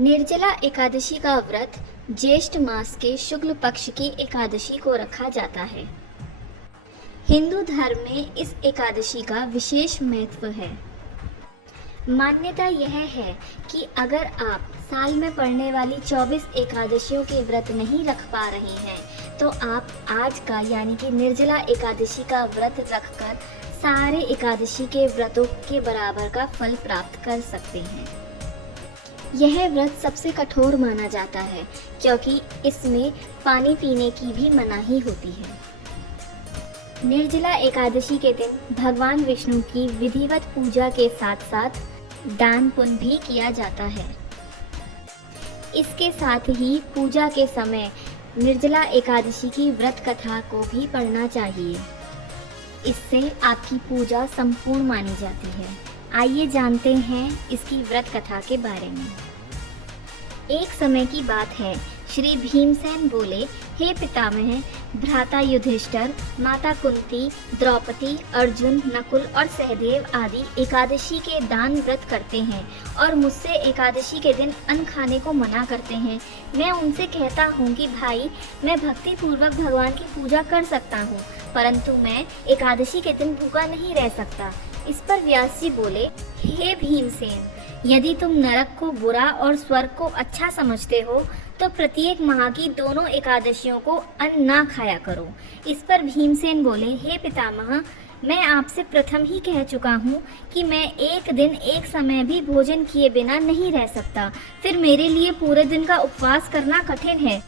निर्जला एकादशी का व्रत ज्येष्ठ मास के शुक्ल पक्ष की एकादशी को रखा जाता है। हिंदू धर्म में इस एकादशी का विशेष महत्व है। मान्यता यह है कि अगर आप साल में पड़ने वाली 24 एकादशियों के व्रत नहीं रख पा रहे हैं तो आप आज का यानी कि निर्जला एकादशी का व्रत रखकर सारे एकादशी के व्रतों के बराबर का फल प्राप्त कर सकते हैं। यह व्रत सबसे कठोर माना जाता है क्योंकि इसमें पानी पीने की भी मनाही होती है। निर्जला एकादशी के दिन भगवान विष्णु की विधिवत पूजा के साथ साथ दान पुण्य भी किया जाता है। इसके साथ ही पूजा के समय निर्जला एकादशी की व्रत कथा को भी पढ़ना चाहिए। इससे आपकी पूजा संपूर्ण मानी जाती है। आइए जानते हैं इसकी व्रत कथा के बारे में। एक समय की बात है, श्री भीमसेन बोले, हे पितामह, भ्राता युधिष्ठिर, माता कुंती, द्रौपदी, अर्जुन, नकुल और सहदेव आदि एकादशी के दान व्रत करते हैं और मुझसे एकादशी के दिन अन्न खाने को मना करते हैं। मैं उनसे कहता हूँ कि भाई, मैं भक्ति पूर्वक भगवान की पूजा कर सकता हूँ, परंतु मैं एकादशी के दिन भूखा नहीं रह सकता। इस पर व्यास जी बोले, हे भीमसेन, यदि तुम नरक को बुरा और स्वर्ग को अच्छा समझते हो तो प्रत्येक माह की दोनों एकादशियों को अन्न ना खाया करो। इस पर भीमसेन बोले, हे पितामह, मैं आपसे प्रथम ही कह चुका हूँ कि मैं एक दिन एक समय भी भोजन किए बिना नहीं रह सकता, फिर मेरे लिए पूरे दिन का उपवास करना कठिन है।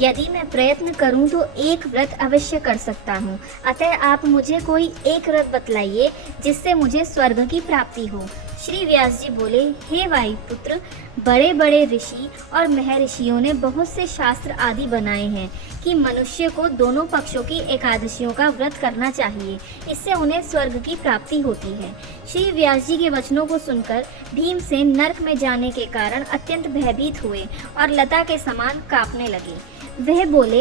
यदि मैं प्रयत्न करूं तो एक व्रत अवश्य कर सकता हूं, अतः आप मुझे कोई एक व्रत बतलाइए जिससे मुझे स्वर्ग की प्राप्ति हो। श्री व्यास जी बोले, हे वायुपुत्र, बड़े बड़े ऋषि और महर्षियों ने बहुत से शास्त्र आदि बनाए हैं कि मनुष्य को दोनों पक्षों की एकादशियों का व्रत करना चाहिए, इससे उन्हें स्वर्ग की प्राप्ति होती है। श्री व्यास जी के वचनों को सुनकर भीमसेन नरक में जाने के कारण अत्यंत भयभीत हुए और लता के समान कांपने लगे। वह बोले,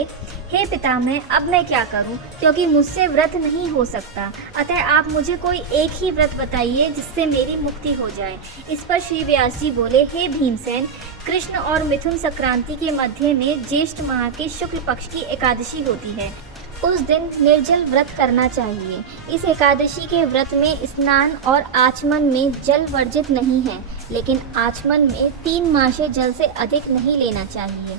हे पितामह, अब मैं क्या करूं, क्योंकि मुझसे व्रत नहीं हो सकता, अतः आप मुझे कोई एक ही व्रत बताइए जिससे मेरी मुक्ति हो जाए। इस पर श्री व्यास जी बोले, हे भीमसेन, कृष्ण और मिथुन संक्रांति के मध्य में ज्येष्ठ माह के शुक्ल पक्ष की एकादशी होती है। उस दिन निर्जल व्रत करना चाहिए। इस एकादशी के व्रत में स्नान और आचमन में जल वर्जित नहीं है, लेकिन आचमन में 3 मासे जल से अधिक नहीं लेना चाहिए।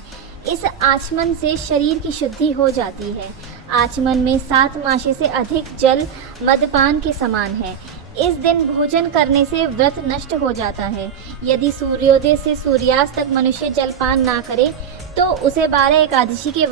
इस आचमन से शरीर की शुद्धि हो जाती है। आचमन में 7 मासे से अधिक जल मदपान के समान है। इस दिन भोजन करने से व्रत नष्ट हो जाता है। यदि सूर्योदय से सूर्यास्त तक मनुष्य जलपान ना करे तो उसे 12 एकादशी के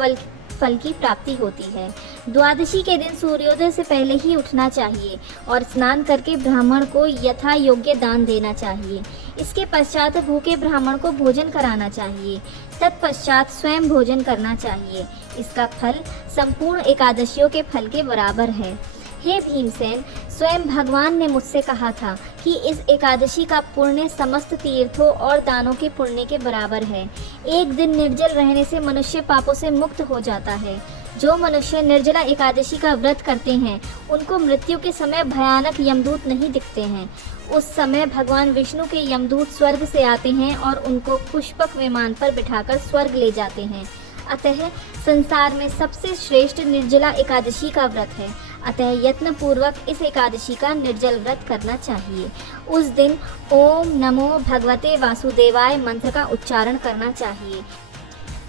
फल की प्राप्ति होती है। द्वादशी के दिन सूर्योदय से पहले ही उठना चाहिए और स्नान करके ब्राह्मण को यथा योग्य दान देना चाहिए। इसके पश्चात भूखे ब्राह्मण को भोजन कराना चाहिए। तत्पश्चात स्वयं भोजन करना चाहिए। इसका फल संपूर्ण एकादशियों के फल के बराबर है। हे भीमसेन, स्वयं भगवान ने मुझसे कहा था कि इस एकादशी का पुण्य समस्त तीर्थों और दानों के पुण्य के बराबर है। एक दिन निर्जल रहने से मनुष्य पापों से मुक्त हो जाता है। जो मनुष्य निर्जला एकादशी का व्रत करते हैं उनको मृत्यु के समय भयानक यमदूत नहीं दिखते हैं। उस समय भगवान विष्णु के यमदूत स्वर्ग से आते हैं और उनको पुष्पक विमान पर बिठाकर स्वर्ग ले जाते हैं। अतः संसार में सबसे श्रेष्ठ निर्जला एकादशी का व्रत है। अतः यत्न पूर्वक इस एकादशी का निर्जल व्रत करना चाहिए। उस दिन ओम नमो भगवते वासुदेवाय मंत्र का उच्चारण करना चाहिए।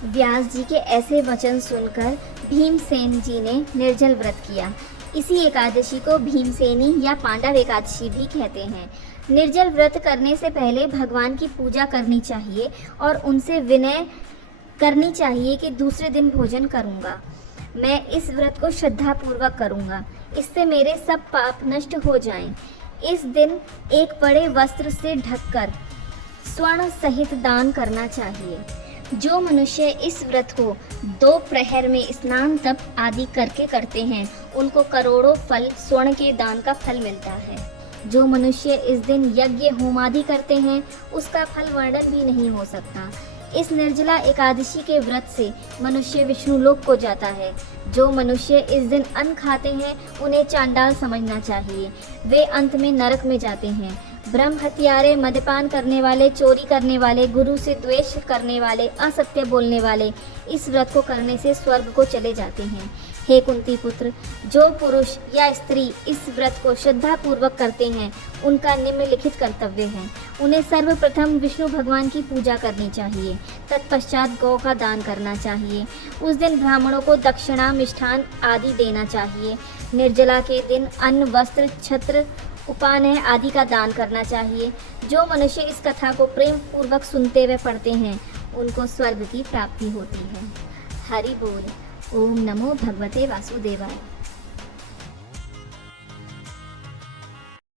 व्यास जी के ऐसे वचन सुनकर भीमसेन जी ने निर्जल व्रत किया। इसी एकादशी को भीमसेनी या पांडव एकादशी भी कहते हैं। निर्जल व्रत करने से पहले भगवान की पूजा करनी चाहिए और उनसे विनय करनी चाहिए कि दूसरे दिन भोजन करूंगा। मैं इस व्रत को श्रद्धा पूर्वक करूंगा, इससे मेरे सब पाप नष्ट हो जाएं। इस दिन एक बड़े वस्त्र से ढककर स्वर्ण सहित दान करना चाहिए। जो मनुष्य इस व्रत को 2 प्रहर में स्नान तप आदि करके करते हैं उनको करोड़ों फल स्वर्ण के दान का फल मिलता है। जो मनुष्य इस दिन यज्ञ होम आदि करते हैं उसका फल वर्णन भी नहीं हो सकता। इस निर्जला एकादशी के व्रत से मनुष्य विष्णु लोक को जाता है। जो मनुष्य इस दिन अन्न खाते हैं उन्हें चांडाल समझना चाहिए। वे अंत में नरक में जाते हैं। ब्रह्म हत्यारे, मद्यपान करने वाले, चोरी करने वाले, गुरु से द्वेष करने वाले, असत्य बोलने वाले इस व्रत को करने से स्वर्ग को चले जाते हैं। हे कुंती पुत्र, जो पुरुष या स्त्री इस व्रत को श्रद्धा पूर्वक करते हैं उनका निम्नलिखित कर्तव्य है। उन्हें सर्वप्रथम विष्णु भगवान की पूजा करनी चाहिए, तत्पश्चात गौ का दान करना चाहिए। उस दिन ब्राह्मणों को दक्षिणा, मिष्ठान आदि देना चाहिए। निर्जला के दिन अन्न, वस्त्र, छत्र, उपानय आदि का दान करना चाहिए। जो मनुष्य इस कथा को प्रेम पूर्वक सुनते व पढ़ते हैं उनको स्वर्ग की प्राप्ति होती है। हरि बोल। ओम नमो भगवते वासुदेवाय।